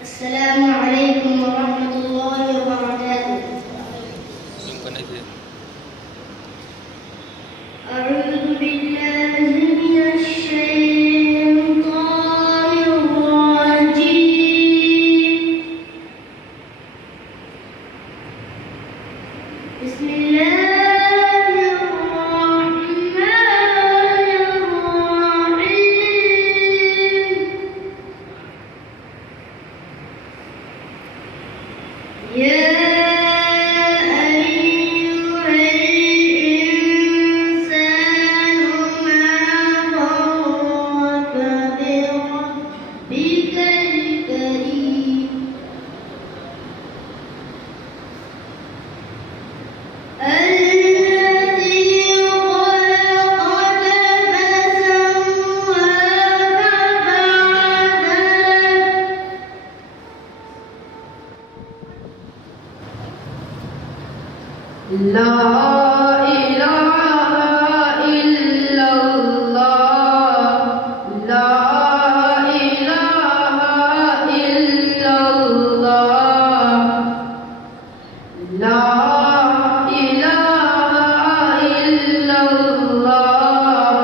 السلام علیکم ورحمۃ اللہ وبرکاتہ۔ اعوذ باللہ من الشیطان الرجیم، بسم اللہ لا الہ الا اللہ، لا الہ الا اللہ، لا الہ الا اللہ،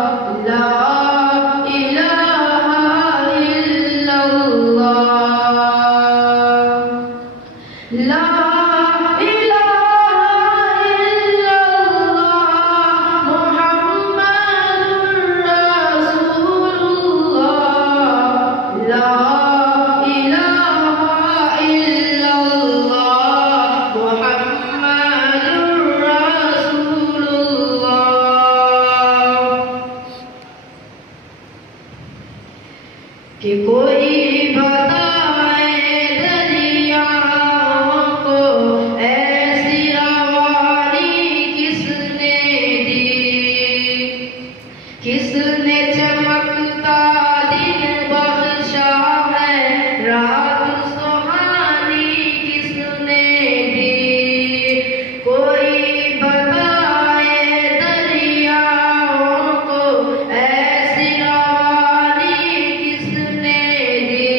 لا الہ الا اللہ، لا کہ کوئی بتائے دریاؤں کو ایسی روانی کس نے دی، کس نے چمکتا دن بخشا ہے، رات سہانی کس نے دی، کوئی بتائے دریاؤں کو ایسی روانی کس نے دی۔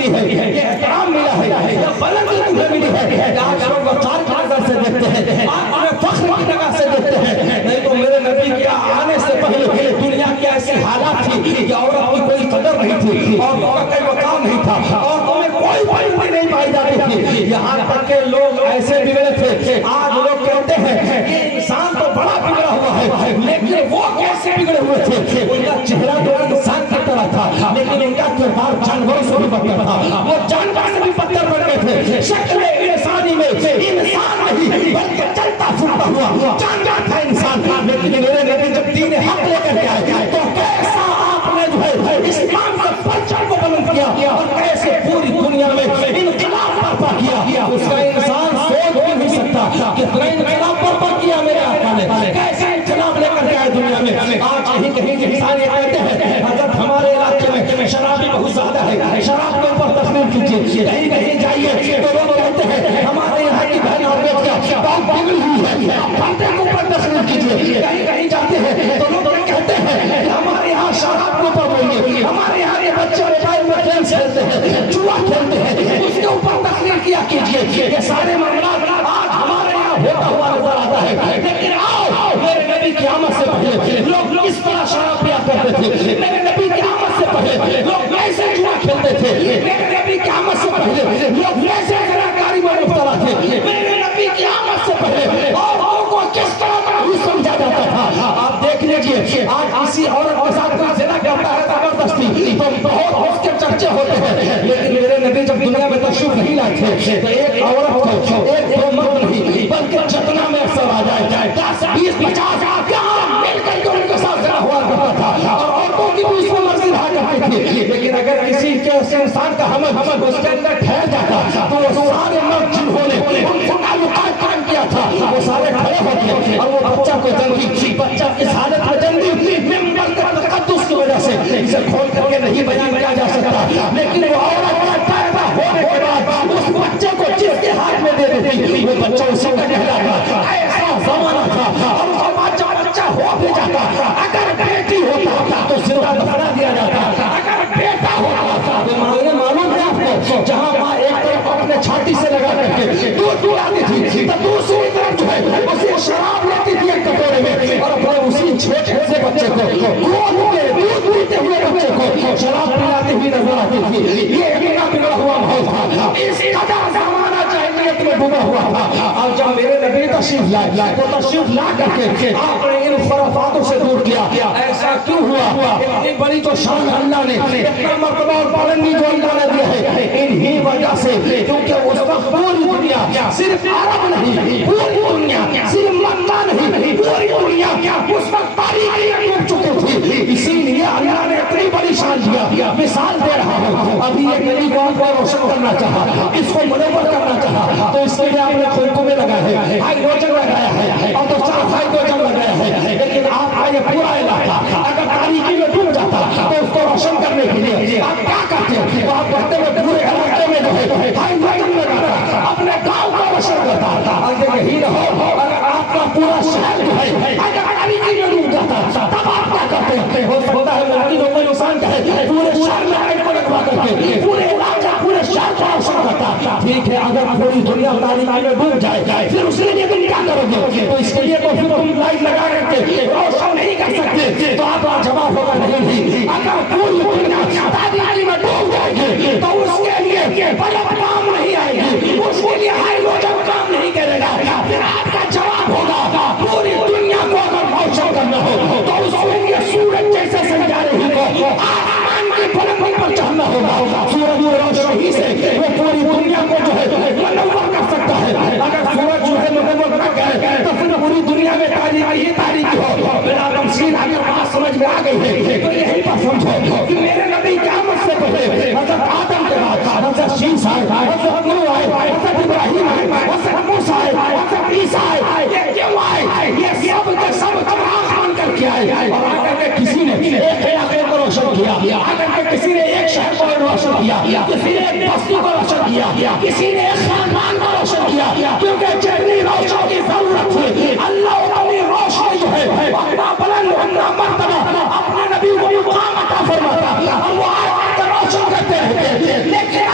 ملی ہے، یہ احترام ملا ہے، یہ بلندی تمہیں ملی ہے، آج لوگ وقار کی نظر سے دیکھتے ہیں، آج تمہیں فخر کی نگاہ سے دیکھتے ہیں. نہیں تو میرے نبی کے آنے سے پہلے دنیا کی ایسی حالات تھی کہ عورت کی کوئی قدر نہیں تھی، عورتوں کا کوئی مقام نہیں تھا، عورتوں میں کوئی بلندی نہیں پائی جاتی تھی. یہاں تک کہ لوگ ایسے بگڑے تھے. آج لوگ کہتے ہیں یہ انسان تو بڑا بگڑا ہوا ہے، لیکن وہ کیسے بگڑے ہوئے تھے؟ ان کا چہرہ تو انسان کی طرح تھا، لیکن ان کا کردار جانوروں سے بھی بدتر تھا. وہ جانور سے بھی بدتر بن گئے تھے. شکل انسانی میں انسان نہیں بلکہ چلتا پھرتا ہوا جانور تھا انسان. لیکن میرے نبی جب دین حق لے کر کے آئے تو کیسا آپ نے جو ہے اسلام کا پرچم کو بلند کیا اور کیسے پوری دنیا میں انقلاب برپا کیا. اس کا انسان سوچ بھی نہیں سکتا کہ اتنا انقلاب برپا کیا میرے آقا نے، کیسے انقلاب لے کر کے آئے دنیا میں. آج کہیں انسان یہ کہتے ہیں حضرت ہمارے علاقے میں شرابی بہت زیادہ ہے، شراب کے اوپر تقریر کیجیے. کہیں جائیے تو لوگ کہتے ہیں ہمارے یہاں کی بہن اور بیٹیاں بہت بگڑی ہوئی ہے، پردے کے اوپر تقریر کیجیے. کہیں جاتے ہیں تو لوگ کہتے ہیں ہمارے یہاں شراب کے اوپر بولیے، ہمارے یہاں کے بچے موبائل میں گیم کھیلتے ہیں، جوا کھیلتے ہیں، اس کے اوپر تقریر کیا کیجیے. یہ سارے معاملات آج ہمارے یہاں ہوتا ہوا نظر آتا ہے. لیکن آؤ میرے نبی کی آمد سے پہلے لوگ اس طرح شراب پیا کرتے تھے. میرے نبی کی آمد سے پہلے لوگ کیسے جوا کھیلتے تھے. میرے نبی کی آمد سے پہلے لوگ کیسے زناکاری میں مبتلا تھے. میرے نبی کی آمد سے پہلے عورتوں کو کس طرح نہیں سمجھا جاتا تھا. آپ دیکھ لیجیے آج کسی عورت کے ساتھ کوئی زنا کرتا ہے زبردستی تو بہت اس کے چرچے ہوتے ہیں. لیکن میرے نبی جب دنیا میں تشریف نہیں لائے تھے تو ایک عورت کو ایک دو مرد نہیں بلکہ جتنا میں اکثر آ جائے 10 20 50 یہاں مل کر کے ان کے ساتھ زنا ہوا کرتا تھا اور عورتوں کی بھی اس میں مرضی رہا کرتی تھی. لیکن اگر کسی کے انسان کا حمل اس کے اندر ٹھہر جاتا تو وہ سارے مرد جنہوں نے ان کو تعلقات قائم کیا تھا وہ سارے کھڑے ہوتے اور وہ بچہ کو جنگی بچہ اس حالت میں جنگی ممبر کا تقدس کی وجہ سے اسے کھول کر کے نہیں بیان کیا جا سکتا. لیکن وہ عورت پیدا ہونے کے بعد اس بچے کو جس کے ہاتھ میں دے دیتی وہ بچہ اسی کا کہلاتا. ایسا زمانہ تھا اور اس کے بعد جب بچہ ہو بھی جاتا اگر بیٹی ہوتا تو زندہ دفنا دیا جاتا. اگر بیٹا ہوتا تو معلوم ہے آپ کو جہاں ماں ایک طرف اپنے چھاتی سے لگا کر کے دودھ پلاتی تھی تو دوسری طرف جو ہے اسے شراب لیتی تھی ایک کٹورے میں اور پھر اسی چھوٹے سے بچے کو گود میں دودھ پیتے ہوئے بچے کو شراب پلاتی ہوئی نظر آتی تھی. یہ بگڑا بگڑا ہوا ماحول تھا. اسی قدر زمانہ جاہلیت میں ڈوبا ہوا تھا. اور جب میرے نبی تشریف لائے تو تشریف لا کر کے آپ نے ان خرافاتوں سے دور کیا. ایسا کیوں ہوا؟ اتنی بڑی جو شان اللہ نے اتنا مرتبہ اور بلندی جو اللہ نے دیا ہے انہی وجہ سے کیونکہ اس وقت پوری دنیا صرف عرب نہیں پوری دنیا صرف مکہ نہیں پوری دنیا اس وقت تاریخی ڈوب چکے تھی. اسی لیے اللہ نے اتنی بڑی شان دیا. مثال دے رہا ہوں ابھی ایک نئی قوم کو روشن کرنا چاہا اس کو منور کرنا چاہا تو اس کے لیے آپ نے خلقومے لگائے ہیں ہائیڈروجن لگایا ہے اور دوسرا ہائیڈروجن لگایا ہے. لیکن آپ آئے پورا علاقہ اگر تاریخی میں ڈوب جاتا تو اس کو روشن کرنے کے لیے آپ کیا کرتے ہیں تو آپ کہتے ہیں پورے علاقے میں جو ہے ہائیڈروجن لگاتا اپنے گاؤں کو روشن کرتا. اگر یہی رہو اگر آپ کا پورا شہر جو ہے اگر تاریخی میں ڈوب جاتا تب آپ کیا کرتے ہیں؟ ہوتا ہے لڑکی کو کوئی نقصان کہے پورے شہر میں لائٹ کو لگوا کر کے پورے علاقہ پورے شہر کو روشن کرتا. ٹھیک ہے اگر پوری دنیا تاریخی میں ڈوب جائے پھر اس کے لیے تم کیا کرو گے؟ تو اس کے لیے تو پھر تم لائٹ لگا کر کے روشن نہیں کر سکتے. تو آپ کا جواب ہوگا نہیں اگر پوری دنیا تاریخی میں ڈوب جائے گی تو اس کے لیے بلب کام نہیں آئے گی اس کے لیے ہائیڈروجن کام نہیں کرے گا. پھر آپ کا جواب ہوگا پوری دنیا کو اگر روشن کرنا ہو تو اس کے لیے سورج جیسے سیارے کو آسمان کی بلندی پر چڑھنا ہوگا. سورج کی روشنی سے وہ پوری دنیا کو جو ہے منور کر سکتا ہے. اگر سورج جو ہے منور نہ کرے تو پھر پوری دنیا میں تاریخی ہی تاریخی ہو. بلا تفصیل اگر بات سمجھ میں آ گئی ہے تو یہی پر سمجھو کہ میرے نبی کی آمد سے پہلے حضرت آدم کے بعد حضرت شیس آئے حضرت نوح آئے حضرت ابراہیم آئے حضرت موسیٰ آئے حضرت عیسیٰ آئے. یہ کیوں آئے؟ یہ سب کے سب آسمان کر کے آئے اور آ کر کے کسی نے ایک علاقے کو روشن کیا آ کر کے کسی نے ایک شہر کو روشن کیا کسی نے ایک بستی کو روشن کیا کسی نے ایک خاندان کو روشن کیا کیونکہ جتنی روشن کی ضرورت ہے اللہ اپنی روشنی جو ہے اپنا بلند اپنا مرتبہ اپنے نبی کو مقام عطا فرماتا اور وہ آ کر روشن کرتے رہتے. لیکن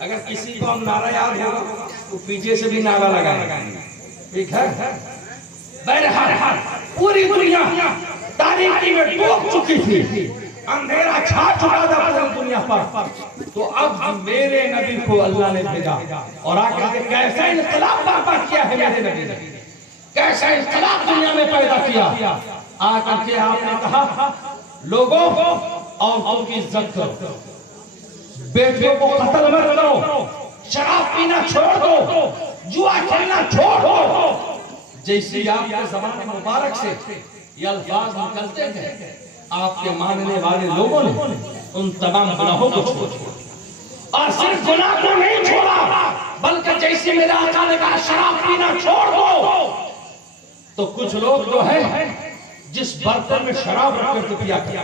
اگر کسی کو ہم نعرہ یاد ہوگا تو پیچھے سے بھی نعرہ لگائیں، ٹھیک ہے؟ بہرحال پوری دنیا تاریکی میں ڈوب چکی تھی، اندھیرا چھا چکا تھا پوری دنیا پر، تو اب میرے نبی کو اللہ نے بھیجا اور آ کے کیسا انقلاب برپا کیا ہے میرے نبی نے، کیسا انقلاب دنیا میں پیدا کیا۔ آ کر کے آپ نے کہا لوگوں عورتوں کی عزت کرو، بیٹیوں کو قتل مت کرو، شراب پینا چھوڑ دو، جوا کھیلنا چھوڑ دو۔ جیسے آپ کے زمان مبارک سے یہ الفاظ نکلتے ہیں، آپ کے ماننے والے لوگوں نے ان تمام گناہوں کو چھوڑا، اور صرف گناہ کو نہیں چھوڑا بلکہ جیسے میرا آقا نے کہا شراب پینا چھوڑ دو، تو کچھ لوگ جو ہے جس برتن میں شراب رکھ کر پیا کیا،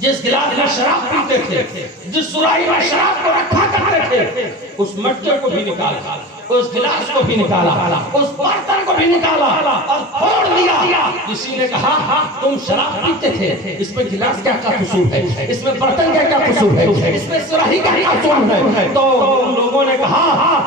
جس گلاس میں شراب پیتے تھے، جس سرائی میں شراب کو رکھا کرتے تھے، اس مٹکے کو بھی نکالا، اس گلاس کو بھی نکالا، اس برتن کو بھی نکالا اور پھوڑ دیا۔ کسی نے کہا تم شراب پیتے تھے، اس میں گلاس کیا قصور ہے، اس میں برتن کیا قصور ہے، اس میں سراہی کا قصور ہے؟ تو ان لوگوں نے کہا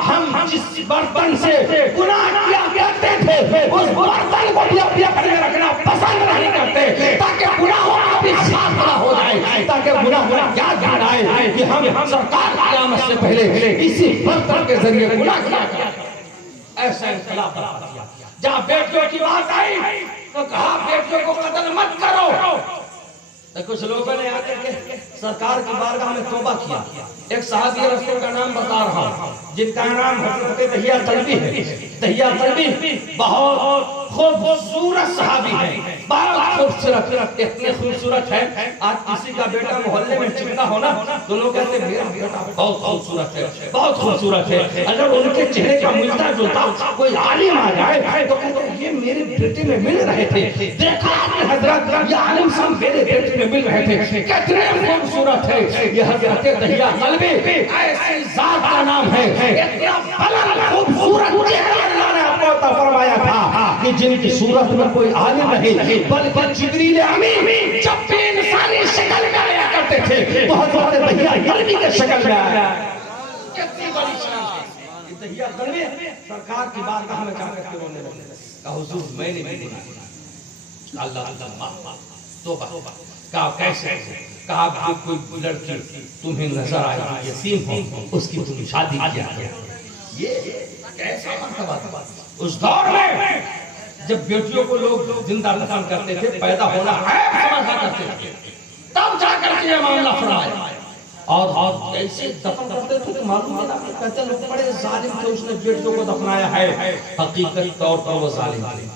ہم جس برتن سے گناہ کیا کرتے تھے اس برتن کو بھی اپنے گھر رکھنا پسند نہیں کرتے، تاکہ گناہوں کا بھی خاتمہ ہو جائے، تاکہ گناہ یاد آئے کہ ہم سرکار قیامت سے پہلے اسی برتن کے ذریعے گناہ کیا۔ ایسا انقلاب برپا کیا۔ جہاں بیٹیوں کی بات آئی تو کہا بیٹیوں کو قتل مت کرو، تو کچھ لوگوں نے آ کے سرکار کی بارگاہ میں توبہ کیا۔ ایک صحابی رسول کا نام بتا رہا ہوں جن کا نام حضرت دہیہ کلبی ہے۔ دہیہ کلبی بہت خوبصورت صحابی ہے، بہت خوبصورت، اتنے خوبصورت ہے آج کسی کا بیٹا محلے میں چمٹا ہونا تو لوگ کہتے ہیں میرا بیٹا بہت خوبصورت ہے، بہت خوبصورت ہے۔ اگر ان کے چہرے کا ملتا جلتا کوئی عالم آ جائے تو کہتے ہیں یہ میرے بیٹے میں مل رہے تھے، دیکھا آپ نے حضرت یہ عالم صاحب میرے بیٹے میں مل رہے تھے، کتنے خوبصورت ہے یہ حضرت دہیہ کلبی۔ ایسی ذات کا نام ہے، اتنا بلند خوبصورت چہرہ اللہ نے آپ کو عطا فرمایا تھا کہ جن کی صورت میں کوئی عالم نہیں بلکہ جبریل امین جب بھی انسانی شکل میں آیا کرتے تھے تو حضرت دہیہ کلبی کے شکل میں آیا۔ کتنی بڑی شان ہے یہ دہیہ کلبی۔ سرکار کی بارگاہ میں جا کر کے رونے لگے، کہا حضور میں نے نہیں دیکھا۔ اللہ توبہ، کہا کیسے؟ کہا کہ کوئی لڑکی تمہیں نظر آئی یتیم ہو، اس کی تم شادی کیا گیا۔ یہ کیسا مرتبہ تھا اس دور میں جب بیٹیوں کو لوگ زندہ دفن کرتے تھے، پیدا ہونا عیب سمجھا کرتے تھے، تب جا کر کے یہ معاملہ فرمایا۔ اور ایسے دفن کرتے تھے تو معلوم ہے کہتے لوگ بڑے ظالم تھے، اس نے بیٹیوں کو دفنایا ہے۔ حقیقت طور پر وہ ظالم تھے۔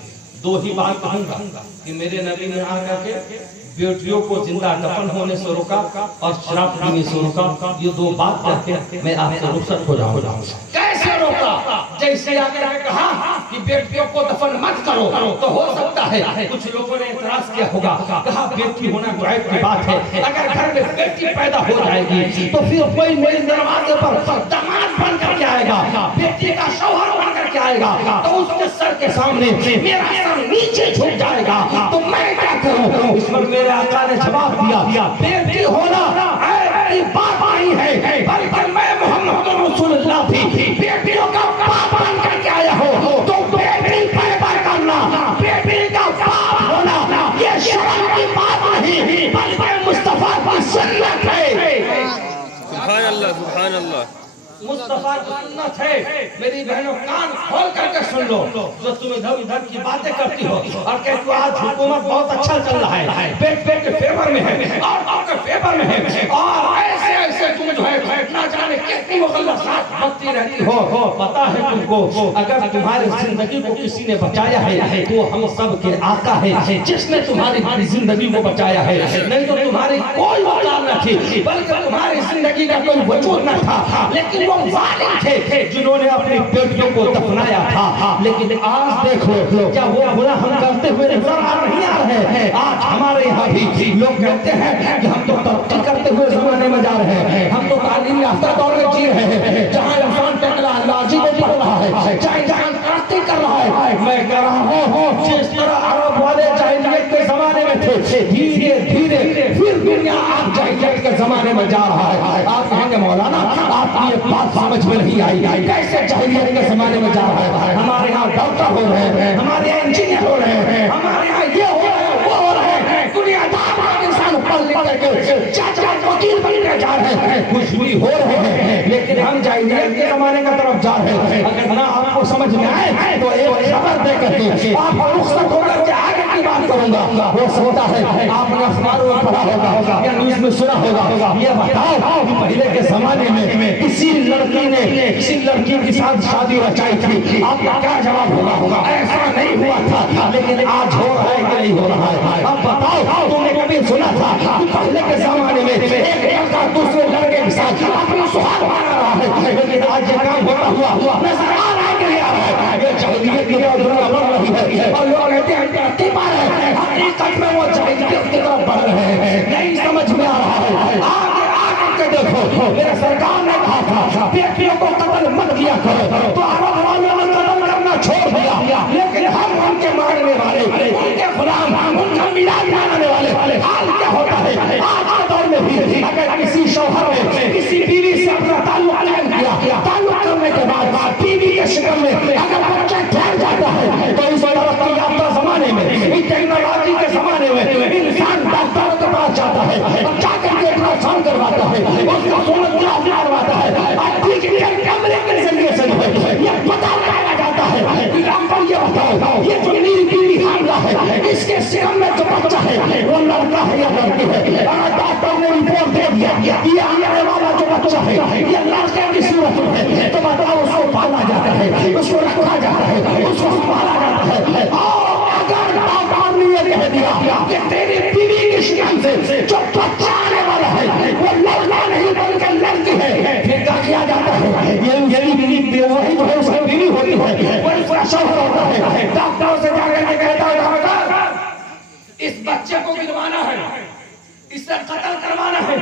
دو ہی بات کہوں گا کہ میرے نبی نے آ کر کے بیٹیوں کو زندہ دفن ہونے سے روکا اور شراب پینے سے روکا۔ یہ دو بات کہتے ہیں میں آپ سے رخصت ہو جاؤں گا۔ کیسے روکا؟ جیسے آ کر کہا کہ بیٹیوں کو دفن مت کرو تو ہو سکتا ہے کچھ لوگوں نے اعتراض کیا ہوگا، کہا بیٹی ہونا غیب کی بات ہے، اگر گھر میں بیٹی پیدا ہو جائے گی تو پھر کوئی میرے دروازے پر داماد بن کر کے آئے گا، بیٹی کا شوہر بن کر کے آئے گا تو اس کے سر کے سامنے میرا سر نیچے جھک جائے گا تو میں کیا کروں؟ اس پر میرے آقا نے جواب دیا بیٹی ہونا ایسی بات نہیں ہے بلکہ میں محمد رسول اللہ بھی بیٹیوں کا باپ بن کر کے آیا ہوں، تو بیٹی پیدا کرنا، بیٹی کا باپ ہونا یہ شرم کی بات نہیں بلکہ مصطفیٰ کی سنت ہے۔ سبحان اللہ، سبحان اللہ، مصطفیٰ کی سنت ہے۔ میری بہنوں کان کھول کر کے سن لو، جو تم ادھر ادھر کی باتیں کرتی ہو اور کہتی ہو آج حکومت بہت اچھا چل رہا ہے، بیٹ کے فیور میں ہے اور کے فیور میں ہے اور ایسے ایسے تم جو ہے نہ جانے کتنی مغلطات بکتی رہتی ہو۔ پتا ہے تم کو اگر تمہاری زندگی کو کسی نے بچایا ہے تو ہم سب کے آقا ہے جس نے تمہاری زندگی کو بچایا ہے، نہیں تو تمہاری کوئی وقار نہ تھی بلکہ تمہاری زندگی کا کوئی وجود نہ تھا، لیکن وہ ظالم تھے جنہوں نے اپنی بیٹیوں کو دفنایا تھا۔ لیکن آج دیکھ لو کیا وہ گناہ ہم کرتے ہوئے نظر نہیں آ رہے ہیں؟ آج ہمارے یہاں بھی لوگ کہتے ہیں کہ ہم تو ترقی کرتے ہوئے زمانے میں جا رہے ہیں، ہم تو تعلیم یافتہ دور میں جی رہے ہیں جہاں انسان ٹیکنالوجی کو پڑھ رہا ہے، جہاں ترقی کر رہا ہے۔ میں کہہ رہا ہوں جس طرح عرب والے جاہلیت کے زمانے میں تھے دھیرے دھیرے پھر دنیا آپ جاہلیت کے زمانے میں جا رہا ہے۔ آپ کہیں گے مولانا آپ آپ یہ بات سمجھ میں نہیں آئی کیسے جاہلیت کے زمانے میں جا رہا ہے. ہمارے یہاں ڈاکٹر ہو رہے ہیں, ہمارے یہاں انجینئر ہو رہے ہیں, ہمارے یہاں یہ ہو رہے ہیں وہ ہو رہے ہیں, دنیا دار انسان پڑھ لکھ کر کے چچا وکیل بن کے جا رہے ہیں, کچھ بھی ہو رہے ہیں, لیکن ہم جاہلیت کے زمانے کی طرف جا رہے ہیں. اگر نہ آپ کو سمجھ میں آئے تو ایک خبر دے کر کے آپ رخصت ہو کر کے آگے کی بات کروں گا. ہو سکتا ہے آپ نے اخباروں میں پڑھا ہوگا یا نیوز میں سنا ہوگا. یہ بتاؤ کہ پہلے کے زمانے میں کسی لڑکی نے کسی لڑکی کے ساتھ شادی رچائی تھی, آپ کا کیا جواب ہوگا؟ ایسا نہیں ہوا تھا, لیکن آج ہو رہا ہے کہ نہیں ہو رہا ہے؟ اب بتاؤ تم نے کبھی سنا تھا کہ پہلے کے زمانے میں ایک لڑکا دوسرے لڑکے کے ساتھ اپنا سہاگ بنا رہا ہے, لیکن آج یہ کام ہوتا ہوا نظر آ رہا ہے کہ نہیں آ رہا ہے؟ یہ جاہلیت کی دنیا بڑھ رہی ہے اور لوگ کہتے ہیں ترقی پا رہے ہیں, حقیقت میں وہ جاہلیت کی طرف بڑھ رہے ہیں. نہیں سمجھ میں آ رہا ہے. آگے کے دیکھو, میرے سرکار نے کہا تھا بیٹیوں کو قتل مت کیا کرو, تو عرب والوں نے قتل کرنا چھوڑ دیا, لیکن ہم ان کے ماننے والے, ان کے غلام, ان کا میلاد منانے والے, حال کیا ہوتا ہے آج کے دور میں بھی اگر کسی شوہر نے کسی بیوی سے اپنا تعلق قائم کیا, تعلق کرنے کے بعد بیوی کے شکل میں اگر بچہ ٹھہر جاتا ہے تو اس ترقی یافتہ زمانے میں, اس ٹیکنالوجی کے زمانے میں انسان ڈاکٹر کے پاس جاتا ہے اور جا کر کے اپنا کرواتا ہے, اس کا سونوگرافی کرواتا ہے, ڈیجیٹل کیمرے کے ذریعے سے یہ پتہ لگایا جاتا ہے کہ ڈاکٹر یہ بتاؤ یہ جو میری بیوی حاملہ ہے اس کے سرم میں جو بچہ ہے وہ لڑکا ہے یا لڑکی ہے. اگر ڈاکٹر نے رپورٹ دے دیا یہ آنے والا جو بچہ ہے یہ لڑکے کی صورت میں ہے, تو بتاؤ اس کو پالا جاتا ہے, اس کو رکھا جاتا ہے, اس کو سنبھالا جاتا ہے. اور اگر ڈاکٹر نے یہ کہہ دیا کہ تیری بیوی کی شکم سے جو بچہ آنے والا ہے وہ لڑکا نہیں بلکہ لڑکی ہے, پھر کیا کیا جاتا ہے؟ یہ بیوی وہی جو ہے اس کی بیوی ہوتی ہے, وہ اس کا شوہر ہوتا ہے. ڈاکٹر سے جا کر کے کہتا ہے اس بچے کو گروانا ہے, اسے قتل کروانا ہے,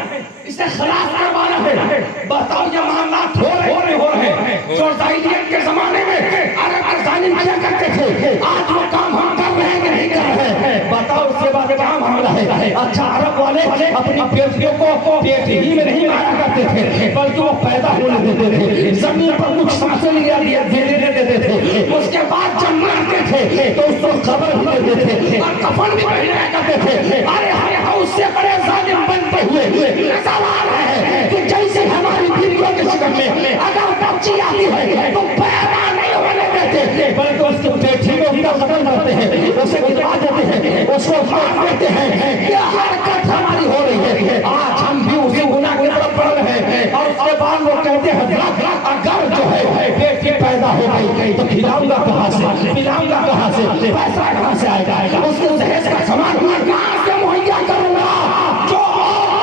اسے خلاص کروانا ہے. بتاؤ یہ معاملات ہو رہے ہیں جو جاہلیت کے زمانے میں عرب ظالم کیا کرتے تھے, آج وہ کام ہم کر رہے ہیں کہ نہیں کر رہے ہیں؟ بتاؤ اس کے بعد کیا معاملہ ہے. اچھا عرب والے اپنی بیٹیوں کو پیٹ ہی میں نہیں مارا کرتے تھے بلکہ وہ پیدا ہونے دیتے تھے, زمین پر کچھ سانسیں دینے دیتے تھے, اس کے بعد جب مارتے تھے تو اس کو قبر بھی دیتے تھے اور کفن بھی پہنایا کرتے تھے. ارے ہم اس سے بڑے ظالم بنتے ہوئے نظر آ رہے ہیں کہ جیسے ہماری بیویوں کے شکل میں اگر بچی آتی ہے تو پیدا نہیں ہونے دیتے بلکہ اس کے پیٹھی میں اندر قتل کرتے ہیں, اسے گروا دیتے ہیں, اس کو مار دیتے ہیں. یہ حرکت ہماری ہو رہی ہے. آج ہم بھی اسی گناہ کی طرف بڑھ رہے ہیں اور اس کے بعد وہ کہتے ہیں اگر جو ہے بیٹی پیدا ہو گئی تو کھلاؤں گا کہاں سے, پلاؤں گا کہاں سے, پیسہ کہاں سے آئے گا, اس کے دہیج کا سامان کہاں سے مہیا کروں گا. جو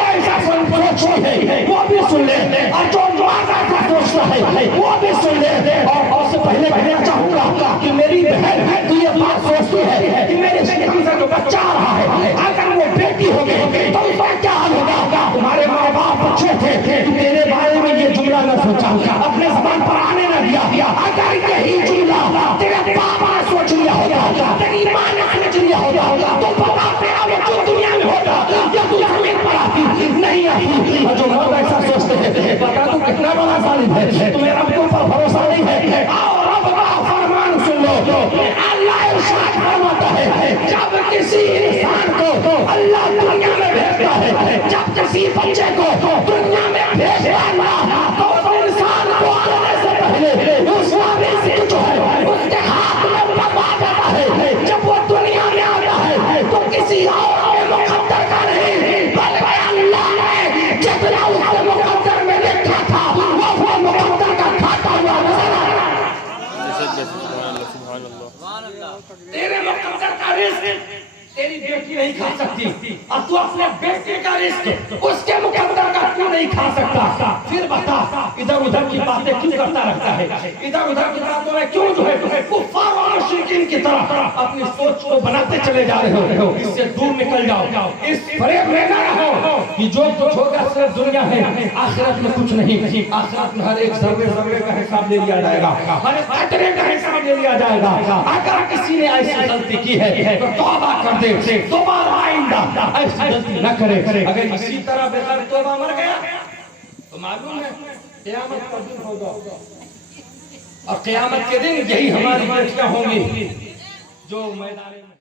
ایسا سوچ ہے وہ بھی سن لے اور جو ایسا سوچتا ہے وہ بھی سن لے. اور اس سے پہلے کہنا چاہوں گا کہ میری بہن تو یہ بات سوچتی ہے کہ میرے شکم سے جو بچہ آ رہا ہے اگر وہ بیٹی ہوگی تو اس کا کیا حال ہوگا. تمہارے ماں باپ اچھے تھے کہ تیرے بارے میں یہ جملہ نہ سوچا, اپنے زبان پر آنے نہ دیا. اگر یہی جملہ تیرے باپ نے سوچ لیا ہوگا, تیری ماں نے سوچ لیا ہوگا, تو بتا تیرا بچہ دنیا میں ہوگا یا تو زمین پر آتی نہیں آتی. اور جو لوگ ایسا سوچتے ہیں بتا تو کتنا بڑا ظالم ہے, تمہیں رب کے اوپر بھروسہ نہیں ہے. اور رب کا فرمان سن لو, اللہ ارشاد فرماتا ہے جب کسی انسان کو اللہ دنیا میں بھیجتا ہے, جب کسی بچے کو دنیا میں بھیجتا ہے تو انسان کو آنے سے پہلے اس کا رزق جو ہے اس کے ہاتھ میں دبا جاتا ہے. جب وہ دنیا میں آتا ہے تو کسی اور کے مقدر کا نہیں بلکہ اللہ نے جتنا اس کے مقدر میں لکھا تھا وہ مقدر کا کھاتا ہوا نظر آ رہا ہے. سبحان اللہ. تیرے مقدر کا رزق تیری بیٹی نہیں کھا سکتی اور تو اپنے بیٹے کا رزق اس کے مقدر کا کیوں نہیں کھا سکتا. پھر بتا ادھر ادھر کی باتیں کیوں کرتا رہتا ہے, ادھر ادھر کی باتوں میں کیوں جو ہے کفار اور مشرکین کی طرح اپنی سوچ کو بناتے چلے جا رہے ہو. اس سے دور نکل جاؤ, اس فریب میں نہ رہو کہ جو کچھ ہوگا صرف دنیا ہے, آخرت میں کچھ نہیں. آخرت میں ہر ایک ذرے کا حساب لے لیا جائے گا, ہر ایک قطرے کا حساب لے لیا جائے گا. اگر کسی نے ایسی غلطی کی ہے تو توبہ کر دے, دوبارہ آئندہ ایسی غلطی نہ کرے. اگر اسی طرح بغیر توبہ مر گیا تو معلوم ہے قیامت کا دن ہوگا اور قیامت کے دن یہی ہماری بیٹیاں ہوں گی جو میدان